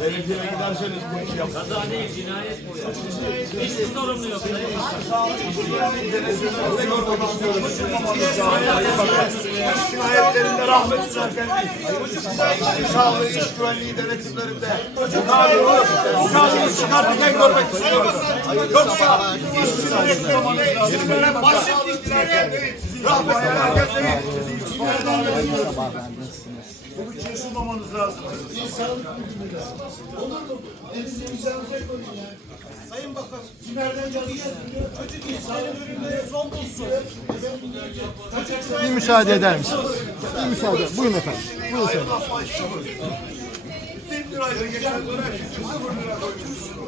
Belediyeye giderseniz bu işi yapın. Kaza değil, cinayet bu ya. Hiçbir sorumlu yok. Cinayetlerinde rahmet sürerken iş sağlığı, iş güvenliği denetimlerinde bu kanunu, çıkartırken görmek istiyorum. Yoksa iş cinayetlerinde bahsettikleri rahmet sürerken değil. Bu bir çözüm bulmanız lazım. Sayın Bakan, Cimer'den yazı yazmıyor. Çocuk insanın ölümlere son bulsun. Bir müsaade eder misiniz? Bir müsaade. Buyurun efendim. Buyurun efendim. Bin lirayla geçen dönem sıfır lira koymuşsun.